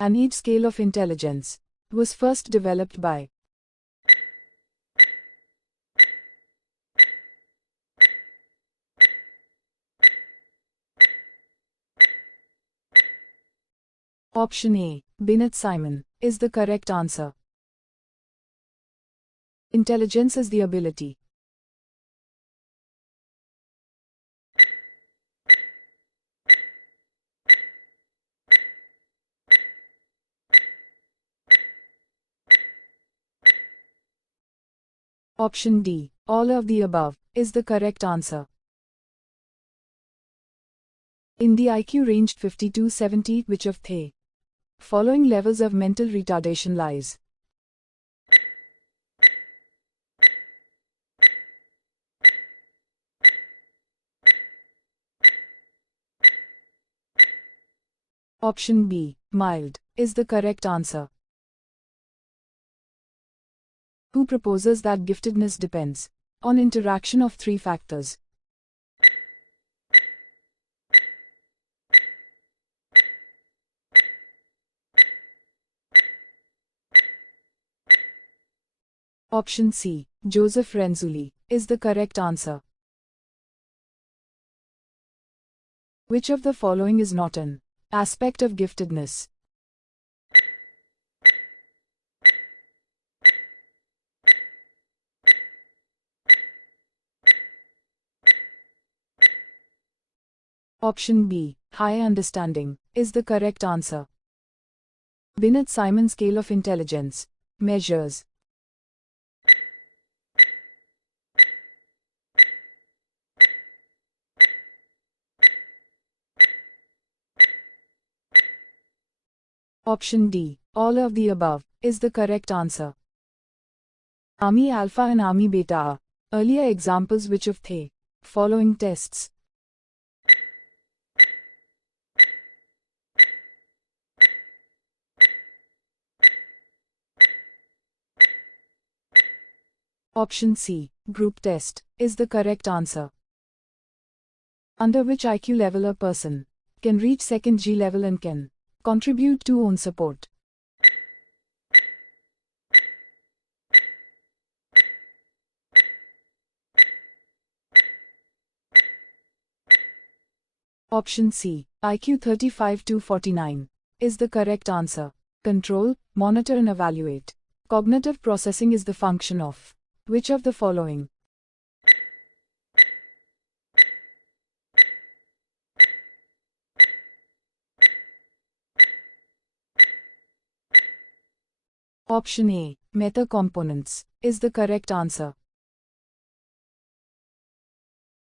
An age scale of intelligence was first developed by Option A, Binet Simon, is the correct answer. Intelligence is the ability Option D, all of the above, is the correct answer. In the IQ ranged 50 to 70, which of the following levels of mental retardation lies? Option B, mild, is the correct answer. Who proposes that giftedness depends on interaction of three factors? Option C, Joseph Renzulli, is the correct answer. Which of the following is not an aspect of giftedness? Option B, high understanding, is the correct answer. Binet Simon scale of intelligence measures Option D, all of the above, is the correct answer. Army Alpha and Army Beta are earlier examples which of the following tests? Option C, group test, is the correct answer. Under which IQ level a person can reach second G level and can contribute to own support? Option C, IQ 35 to 49, is the correct answer. Control, monitor and evaluate. Cognitive processing is the function of which of the following? Option A, meta components, is the correct answer.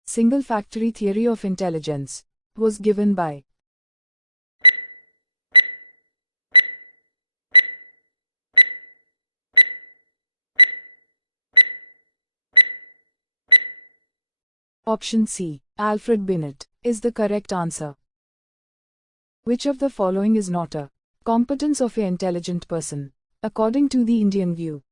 Single factory theory of intelligence was given by Option C, Alfred Binet, is the correct answer. Which of the following is not a competence of an intelligent person, according to the Indian view?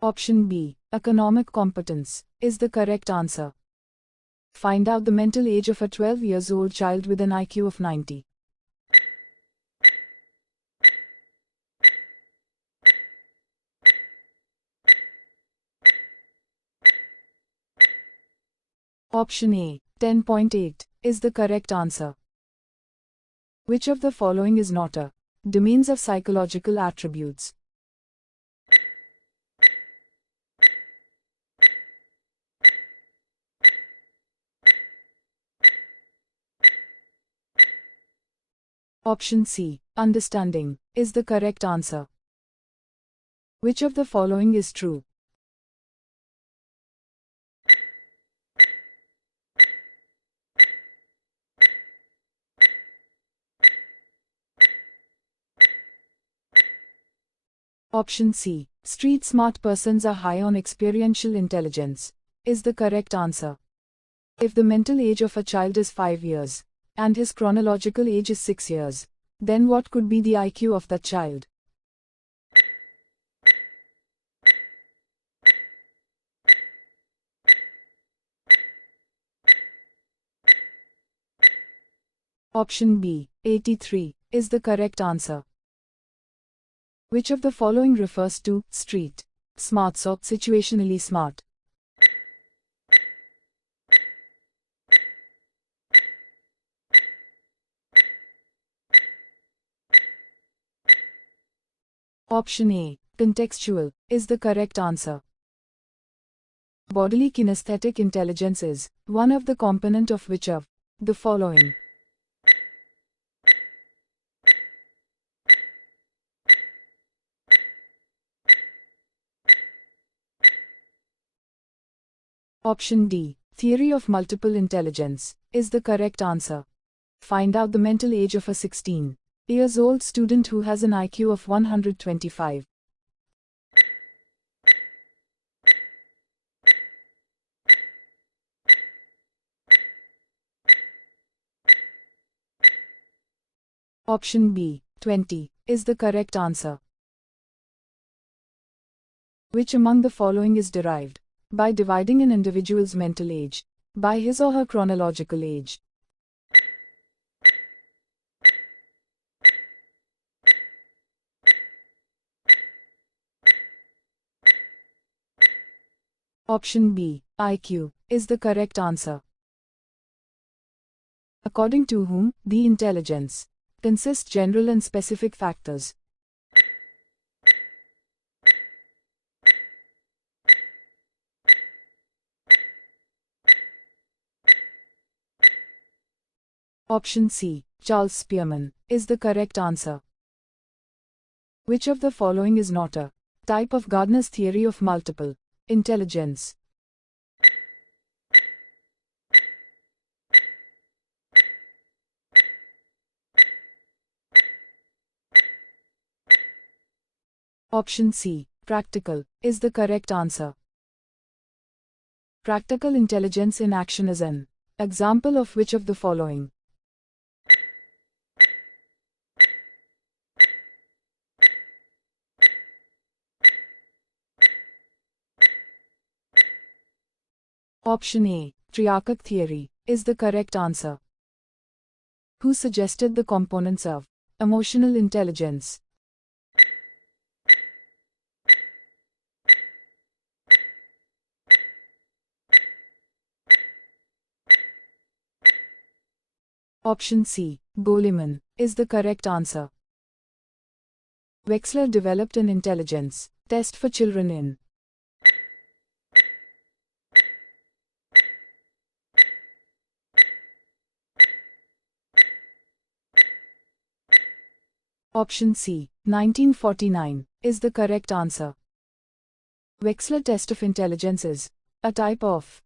Option B, economic competence, is the correct answer. Find out the mental age of a 12-year-old child with an IQ of 90. Option A, 10.8, is the correct answer. Which of the following is not a domains of psychological attributes? Option C, understanding, is the correct answer. Which of the following is true? Option C, street smart persons are high on experiential intelligence, is the correct answer. If the mental age of a child is 5 years, and his chronological age is 6 years, then what could be the IQ of that child? Option B, 83, is the correct answer. Which of the following refers to street smarts or situationally smart? Option A, contextual, is the correct answer. Bodily kinesthetic intelligence is one of the component of which of the following? Option D, theory of multiple intelligence, is the correct answer. Find out the mental age of a 16-year-old student who has an IQ of 125. Option B, 20, is the correct answer. Which among the following is derived by dividing an individual's mental age by his or her chronological age? Option B, IQ, is the correct answer. According to whom, the intelligence consists general and specific factors. Option C, Charles Spearman, is the correct answer. Which of the following is not a type of Gardner's theory of multiple intelligence? Option C, practical, is the correct answer. Practical intelligence in action is an example of which of the following? Option A, Triarchic theory, is the correct answer. Who suggested the components of emotional intelligence? Option C, Goleman, is the correct answer. Wechsler developed an intelligence test for children in Option C, 1949, is the correct answer. Wechsler Test of Intelligence is a type of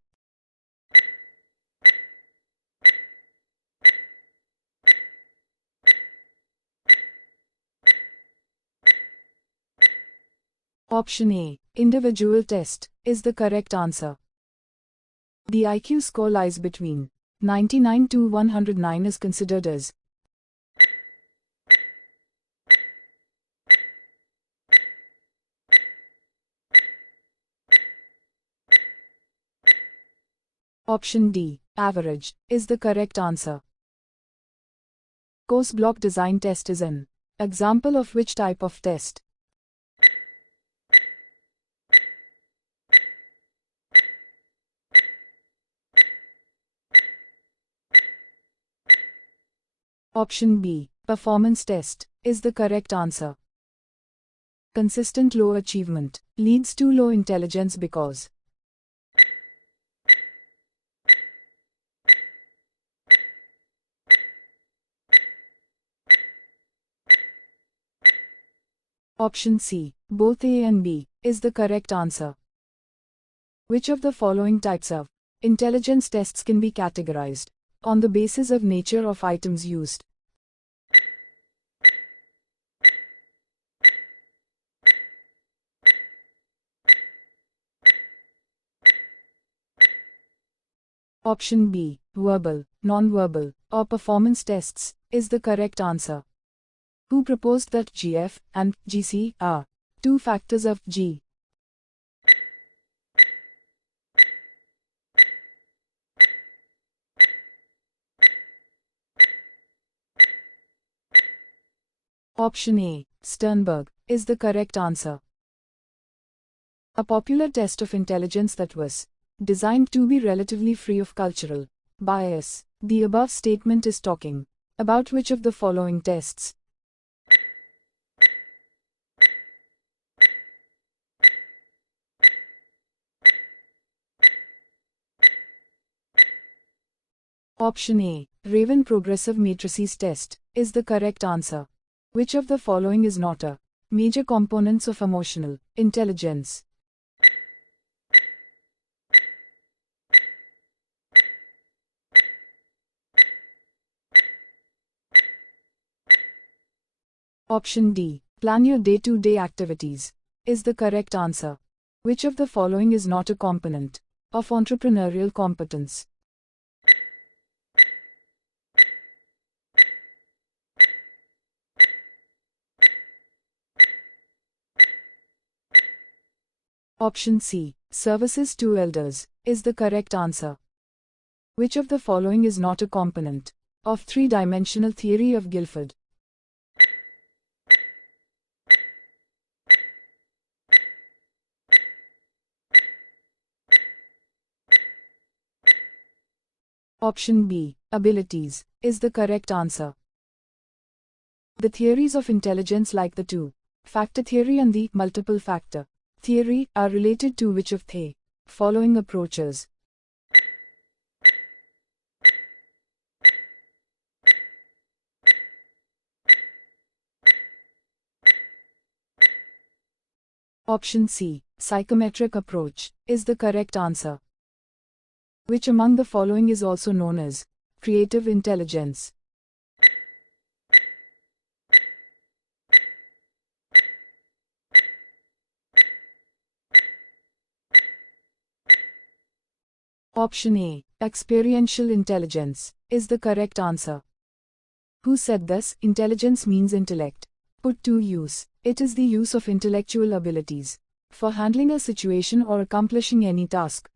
Option A, individual test, is the correct answer. The IQ score lies between 99 to 109 is considered as Option D, average, is the correct answer. Course block design test is an example of which type of test? Option B, performance test, is the correct answer. Consistent low achievement leads to low intelligence because Option C, both A and B, is the correct answer. Which of the following types of intelligence tests can be categorized on the basis of nature of items used? Option B, verbal, non-verbal, or performance tests, is the correct answer. Who proposed that GF and GC are two factors of G? Option A, Sternberg, is the correct answer. A popular test of intelligence that was designed to be relatively free of cultural bias. The above statement is talking about which of the following tests? Option A, Raven Progressive Matrices test, is the correct answer. Which of the following is not a major components of emotional intelligence? Option D, plan your day-to-day activities, is the correct answer. Which of the following is not a component of entrepreneurial competence? Option C, services to elders, is the correct answer. Which of the following is not a component of three-dimensional theory of Guilford? Option B, abilities, is the correct answer. The theories of intelligence like the two factor theory and the multiple factor theory are related to which of the following approaches? Option C, psychometric approach, is the correct answer. Which among the following is also known as creative intelligence? Option A, experiential intelligence, is the correct answer. Who said this? Intelligence means intellect. Put to use, it is the use of intellectual abilities for handling a situation or accomplishing any task.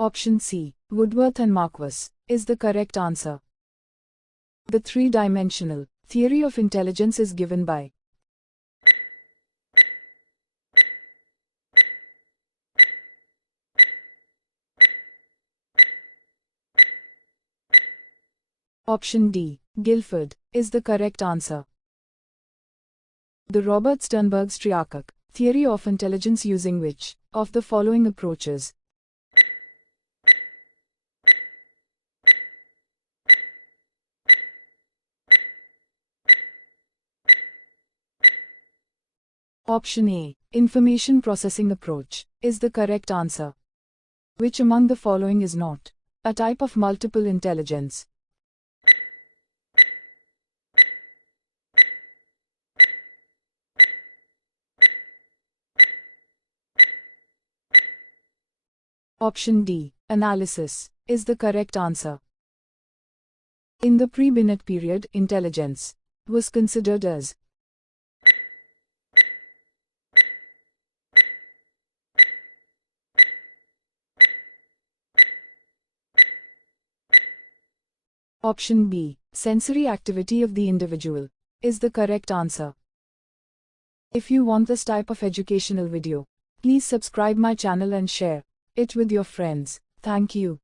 Option C, Woodworth and Marquis, is the correct answer. The three-dimensional theory of intelligence is given by Option D, Guilford, is the correct answer. The Robert Sternberg's Triarchic theory of intelligence using which of the following approaches? Option A, information processing approach, is the correct answer. Which among the following is not a type of multiple intelligence? Option D, analysis, is the correct answer. In the pre-Binet period, intelligence was considered as Option B, sensory activity of the individual, is the correct answer. If you want this type of educational video, please subscribe my channel and share it with your friends. Thank you.